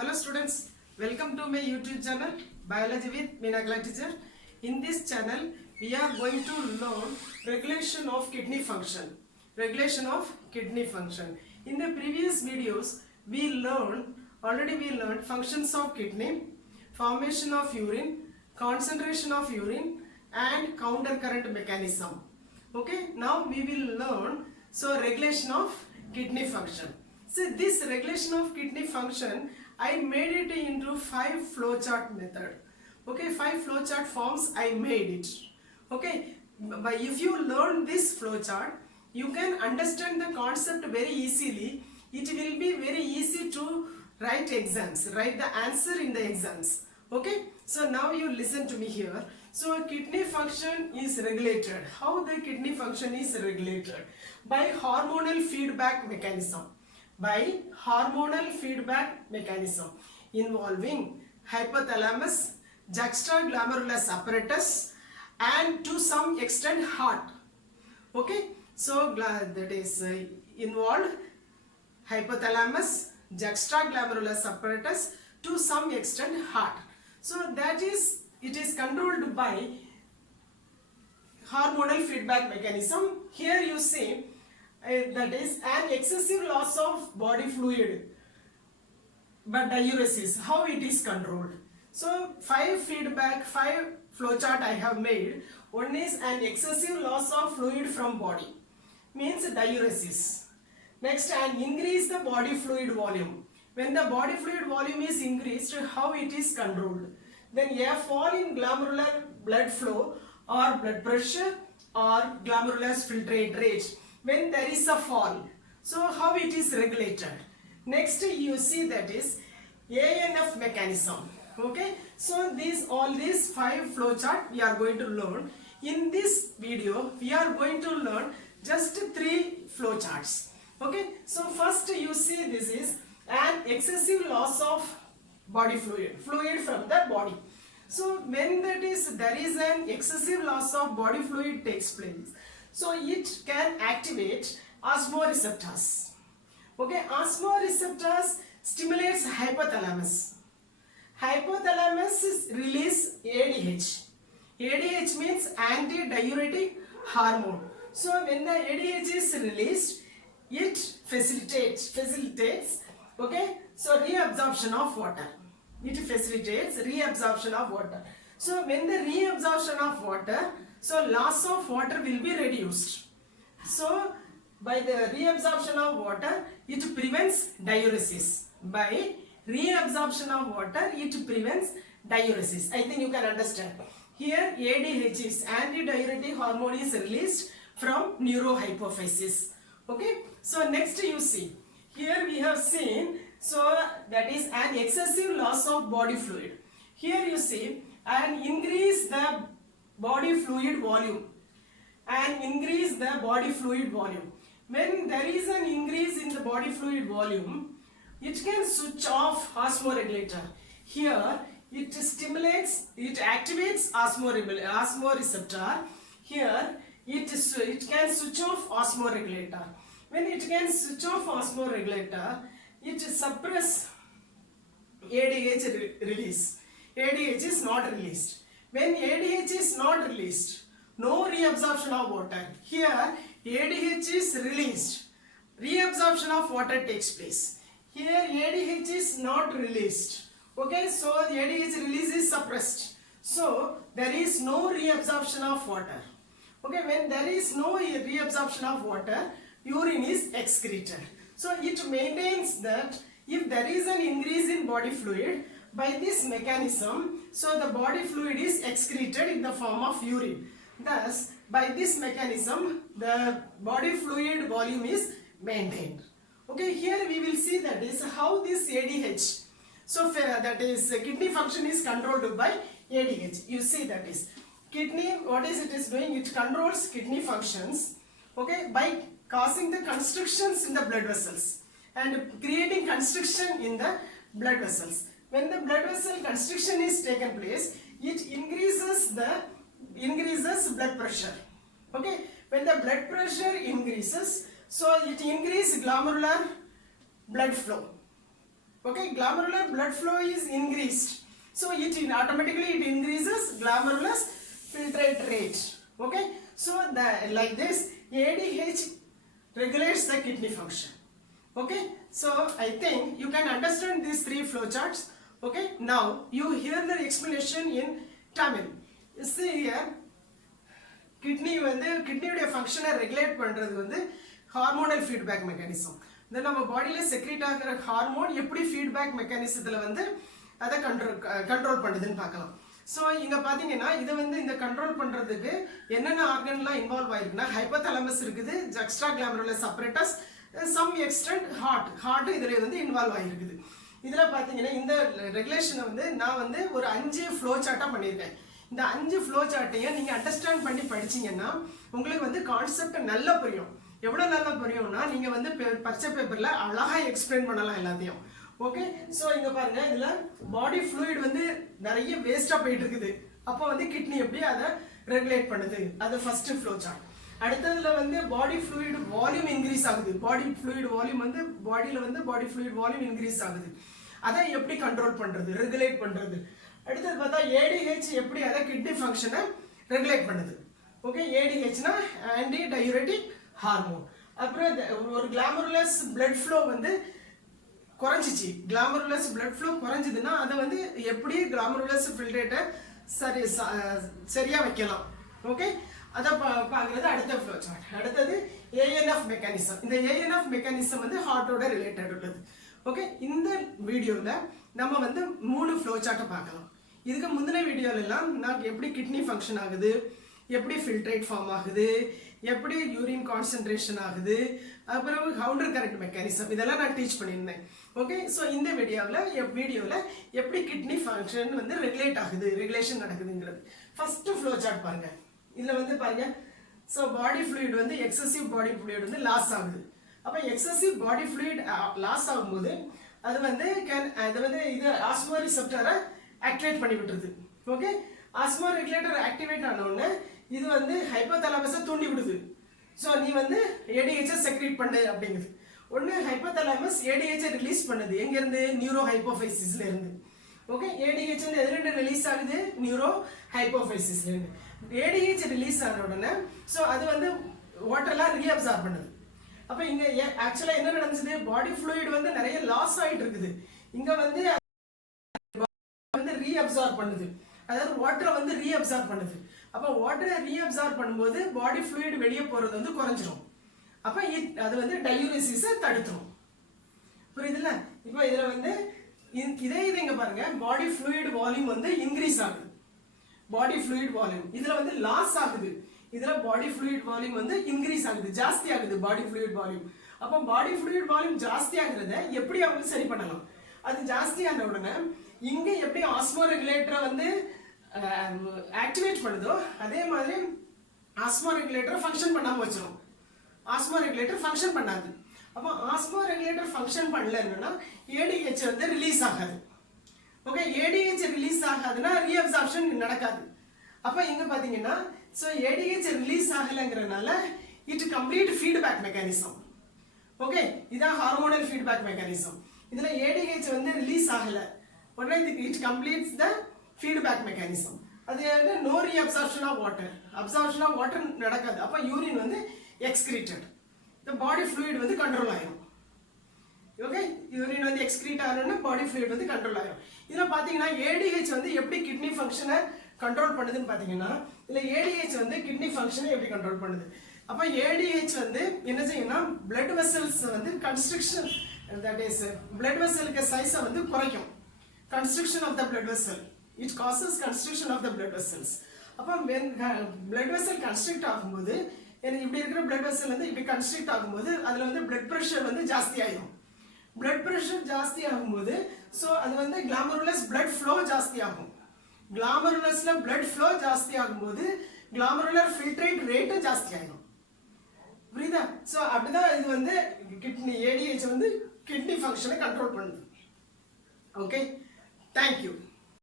Hello students, welcome to my YouTube channel Biology with Meenakala teacher. In this channel we are going to learn regulation of kidney function. Regulation of kidney function. In the previous videos we learned functions of kidney, formation of urine, concentration of urine and counter current mechanism. Okay, now we will learn regulation of kidney function. So this regulation of kidney function I made it into 5 flowchart method. Okay, 5 flowchart forms I made it. Okay, but if you learn this flowchart, you can understand the concept very easily. It will be very easy to write the answer in the exams. Okay, so now you listen to me here. So kidney function is regulated. How the kidney function is regulated? By hormonal feedback mechanism. By hormonal feedback mechanism involving hypothalamus, juxtaglomerulus apparatus and to some extent heart. Okay, so that is involved hypothalamus, juxtaglomerulus apparatus, to some extent heart. So that is, it is controlled by hormonal feedback mechanism. Here you see that is an excessive loss of body fluid but diuresis, how it is controlled. So 5 flowchart I have made. One is an excessive loss of fluid from body, means diuresis. Next, an increase the body fluid volume. When the body fluid volume is increased, how it is controlled? Then a fall in glomerular blood flow or blood pressure or glomerulus filtrate rate. When there is a fall, so how it is regulated? Next you see that is ANF mechanism. Okay, so all these 5 flowchart we are going to learn. In this video we are going to learn just 3 flowcharts. Okay, so first you see this is an excessive loss of body fluid from the body. So when there is an excessive loss of body fluid takes place, so it can activate osmoreceptors. Okay, osmoreceptors stimulates hypothalamus. Hypothalamus release ADH. ADH means antidiuretic hormone. So when the ADH is released, it facilitates okay, so reabsorption of water. It facilitates reabsorption of water. So when the reabsorption of water, so loss of water will be reduced. So by the reabsorption of water, it prevents diuresis. By reabsorption of water, it prevents diuresis. I think you can understand. Here ADH is antidiuretic hormone is released from neurohypophysis. Okay. So next you see, here we have seen, so that is an excessive loss of body fluid. Here you see, and increase the body fluid volume. When there is an increase in the body fluid volume, it can switch off osmoregulator. Here it stimulates, it activates osmoreceptor. Here it can switch off osmoregulator. When it can switch off osmoregulator, it suppresses ADH release. ADH is not released. When ADH is not released, no reabsorption of water. Here ADH is released, reabsorption of water takes place. Here ADH is not released. Okay, so the ADH release is suppressed. So there is no reabsorption of water. Okay, when there is no reabsorption of water, urine is excreted. So it maintains that if there is an increase in body fluid, by this mechanism, so the body fluid is excreted in the form of urine. Thus, by this mechanism, the body fluid volume is maintained. Okay, here we will see that is how this ADH, so that is kidney function is controlled by ADH. You see that is kidney, what is it is doing? It controls kidney functions, okay, by causing the constrictions in the blood vessels and creating constriction in the blood vessels. When the blood vessel constriction is taken place, it increases blood pressure. Okay, when the blood pressure increases, so it increases glomerular blood flow. Okay, glomerular blood flow is increased, so it automatically it increases glomerulus filtrate rate. Okay, so like this ADH regulates the kidney function. Okay, so I think you can understand these three flow charts. Okay, now you hear the explanation in Tamil. You see here, kidney வந்து கிட்னியோட ஃபங்க்ஷனை ரெகுலேட் பண்றது வந்து hormonal feedback mechanism. இந்த நம்ம பாடியில செக்ரீட் ஆகிற ஹார்மோன் எப்படி ஃபீட்பேக் மெக்கானிசத்துல வந்து அதை கண்ட்ரோல் பண்ணுதுன்னு பார்க்கலாம். ஸோ இங்க பாத்தீங்கன்னா இது வந்து இந்த கண்ட்ரோல் பண்றதுக்கு என்னென்ன ஆர்கன்லாம் இன்வால்வ் ஆயிருக்குன்னா ஹைப்போதாலமஸ் இருக்குது, ஜக்ஸ்ட்ரா glomerulus apparatus, some extent heart இதுல வந்து இன்வால்வ் ஆயிருக்குது. இதுல பாத்தீங்கன்னா இந்த ரெகுலேஷனை வந்து நான் வந்து ஒரு 5 ஃப்ளோ சார்ட்டா பண்ணியிருக்கேன். இந்த 5 ஃப்ளோ சார்ட்டையும் நீங்க அண்டர்ஸ்டாண்ட் பண்ணி படிச்சீங்கன்னா உங்களுக்கு வந்து கான்செப்ட் நல்லா புரியும். எவ்வளவு நல்லா புரியும்னா நீங்க வந்து பச்சை பேப்பர்ல அழகா எக்ஸ்பிளைன் பண்ணலாம் எல்லாத்தையும். ஓகே, சோ இங்க பாருங்க, இதுல பாடி ஃப்ளூயிட் வந்து நிறைய வேஸ்டா போயிட்டு இருக்குது. அப்போ வந்து கிட்னி எப்படி அதை ரெகுலேட் பண்ணுது, அது ஃபர்ஸ்ட் ஃப்ளோ சார்ட். அடுத்ததுல வந்து பாடி ஃப்ளூயிட் வால்யூம் இன்க்ரீஸ் ஆகுது. பாடி ஃப்ளூயிட் வால்யூம் வந்து பாடியில வந்து பாடி ஃப்ளூயிட் வால்யூம் இன்க்ரீஸ் ஆகுது. அதை எப்படி கண்ட்ரோல் பண்றது, ரெகுலேட் பண்றது. அடுத்தது பார்த்தா ஏடிஹெச் எப்படி அதை கிட்னி ஃபங்க்ஷனை ரெகுலேட் பண்ணுது. ஓகே, ஏடிஹெச்னா ஆன்டி டயூரெட்டிக் ஹார்மோன். அப்புறம் ஒரு கிளாமருலஸ் பிளட் ஃப்ளோ வந்து குறைஞ்சிச்சு. கிளாமருலஸ் பிளட் ஃப்ளோ குறைஞ்சதுன்னா அதை வந்து எப்படி கிளாமருலஸ் ஃபில்ட்ரேட்டை சரியா வைக்கலாம். ஓகே, அதை பார்க்கறது அடுத்த ஃப்ளோ சார்ட். அடுத்தது ஏஎன்எஃப் மெக்கானிசம். இந்த ஏஎன்எஃப் மெக்கானிசம் வந்து ஹார்ட்டோட ரிலேட்டட் உள்ளது. ஓகே, இந்த வீடியோவில் நம்ம வந்து 3 ஃப்ளோ சார்ட்டை பார்க்கலாம். இதுக்கு முந்தின வீடியோல எல்லாம் நான் எப்படி கிட்னி ஃபங்க்ஷன் ஆகுது, எப்படி ஃபில்ட்ரேட் ஃபார்ம் ஆகுது, எப்படி யூரின் கான்சென்ட்ரேஷன் ஆகுது, அப்புறம் கவுண்டர் கரண்ட் மெக்கானிசம் இதெல்லாம் நான் டீச் பண்ணியிருந்தேன். ஓகே, ஸோ இந்த வீடியோவில் எப்படி கிட்னி ஃபங்க்ஷன் வந்து ரெகுலேஷன் நடக்குதுங்கிறது. ஃபர்ஸ்ட் ஃப்ளோ சார்ட் பாருங்க. இதுல வந்து பாருங்க, ஸோ பாடி ஃப்ளூயிட் வந்து எக்ஸசிவ் பாடி ஃப்ளூயிட் வந்து லாஸ் ஆகுது. அப்போ எக்ஸசிவ் பாடி ஃப்ளூயிட் லாஸ் ஆகும்போது அது வந்து இது ஆஸ்மோ ரிசெப்டரை ஆக்டிவேட் பண்ணி விட்டுருது. ஓகே, ஆஸ்மோ ரெகுலேட்டர் ஆக்டிவேட் ஆன உடனே இது வந்து ஹைப்போதாலமஸை தூண்டி விடுது. ஸோ நீ வந்து ஏடிஹெச்சை செக்ரீட் பண்ணு அப்படிங்குது. ஒன்று ஹைப்போதாலமஸ் ஏடிஹெச்சை ரிலீஸ் பண்ணுது. எங்க இருந்து? நியூரோ ஹைப்போஃபைசிஸ்ல இருந்து. ஓகே, ஏடிஹெச் வந்து எதுல ரிலீஸ் ஆகுது? நியூரோ ஹைப்போஃபைசிஸ்ல இருந்து. ஏடிஹெச் ரிலீஸ் ஆன உடனே ஸோ அது வந்து வாட்டர்லாம் ரீஅப்சார்ப் பண்ணுது. அப்போ இங்க ஆக்சுவலா என்ன நடந்துச்சு? பாடி ஃப்ளூயிட் வந்து நிறைய லாஸ் ஆயிட்டு இருக்குது. இங்க வந்து ரீஅப்சார்ப் பண்ணுது, அதாவது வாட்டரை வந்து ரீஅப்சார்ப் பண்ணுது. அப்போ வாட்டரை ரீஅப்சார்ப் பண்ணும்போது பாடி ஃப்ளூயிட் வெளியே போறது வந்து குறைஞ்சிரும். அப்போ அது வந்து டயூரிசிஸை தடுத்துரும். புரியுதுல்ல? இப்போ இதுல வந்து இதே இங்க பாருங்க, பாடி ஃப்ளூயிட் வால்யூம் வந்து இன்க்ரீஸ் ஆகுது. பாடி ஃப்ளூயிட் வால்யூம் இதுல வந்து லாஸ் ஆகுது. இதுல பாடி ஃப்ளூயிட் வால்யூம் வந்து இன்க்ரீஸ் ஆகுது, ஜாஸ்தி ஆகுது பாடி ஃப்ளூயிட் வால்யூம். அப்போ பாடி ஃப்ளூயிட் வால்யூம் ஜாஸ்தி ஆகுறத எப்படி அவங்க சரி பண்ணலாம்? அது ஜாஸ்தி ஆன உடனே இங்க எப்படி ஆஸ்மோ ரெகுலேட்டரை வந்து ஆக்டிவேட் பண்ணுதோ அதே மாதிரி ஆஸ்மோ ரெகுலேட்டர் ஃபங்க்ஷன் பண்ணாம வச்சிரும். ஆஸ்மோ ரெகுலேட்டர் ஃபங்க்ஷன் பண்ணாது. அப்போ ஆஸ்மோ ரெகுலேட்டர் ஃபங்க்ஷன் பண்ணலன்னா ஏடிஹெச் வந்து ரிலீஸ் ஆகாது. ஓகே, ஏடிஹெச் ரிலீஸ் ஆகாதுன்னா ரீஅப்சார்ப்ஷன் நடக்காது. அப்போ இங்க பாத்தீங்கன்னா சோ ஏடிஹெச் ரிலீஸ் ஆகலங்கறனால it complete feedback mechanism. Okay, இதான் ஹார்மோனல் ஃபீட்பேக் மெக்கானிசம். இதுல ஏடிஹெச் வந்து ரிலீஸ் ஆகல உடனே it completes the feedback mechanism. அது no reabsorption of water, absorption of water நடக்காது. அப்போ யூரின் வந்து எக்ஸ்கிரீட்டட், இந்த பாடி ஃப்ளூயிட் வந்து கண்ட்ரோல் ஆயிடும். ஓகே, யூரின் வந்து எக்ஸ்கிரீட் ஆகணும்னா பாடி ஃப்ளூயிட் வந்து கண்ட்ரோல் ஆயிடும். இதுல பாத்தீங்கன்னா ஏடிஹெச் வந்து எப்படி கிட்னி ஃபங்க்ஷனை கண்ட்ரோல் பண்ணுதுன்னு பாத்தீங்கன்னா, இதுல ஏடிஹெச் வந்து கிட்னி ஃபங்க்ஷனை எப்படி கண்ட்ரோல் பண்ணுது? அப்ப ஏடிஹெச் வந்து என்ன செய்யும்னா பிளட் வெசல்ஸ் வந்து கன்ஸ்ட்ரக்ஷன், தட் இஸ் பிளட் வெசலுக்கு சைஸை வந்து குறைக்கும். Construction of the blood vessel, it causes construction of the blood vessels. அப்போ பிளட் வெசல் கன்ஸ்ட்ரக்ட் ஆகும்போது இப்படி இருக்கிற பிளட் வெசல் வந்து இப்படி கன்ஸ்ட்ரக்ட் ஆகும்போது அதுல வந்து பிளட் பிரஷர் வந்து ஜாஸ்தி ஆயிடும். பிளட் பிரஷர் ஜாஸ்தி ஆகும்போது ஸோ அது வந்து கிளாமருலஸ் பிளட் ஃப்ளோ ஜாஸ்தி ஆகும். கிளாமருலஸ்ல பிளட் ஃப்ளோ ஜாஸ்தி ஆகும்போது கிளாமருலர் ஃபில்ட்ரேட் ரேட்டு ஜாஸ்தி ஆகும். புரியுதா? ஸோ அப்படிதான் இது வந்து கிட்னி ஏடிஹெச் வந்து கிட்னி ஃபங்க்ஷனை கண்ட்ரோல் பண்ணுது. Okay, thank you.